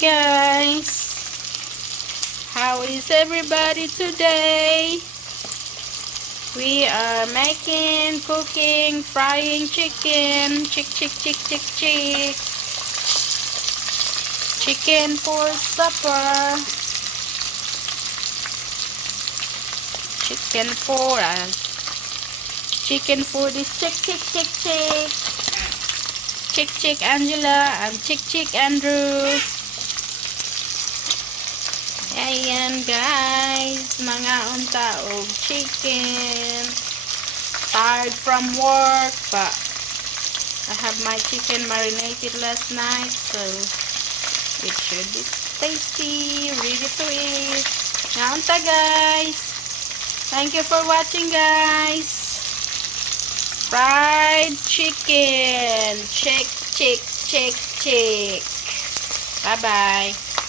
guys, how is everybody today? We are cooking, frying chicken. Chicken for supper. Chicken for this chick Angela and chick Andrew. Ayan guys, mga unta og chicken. Tired from work, but I have my chicken marinated last night, so it should be tasty, ready to eat. Nga unta guys. Thank you for watching guys. Fried chicken. Chick. Bye bye.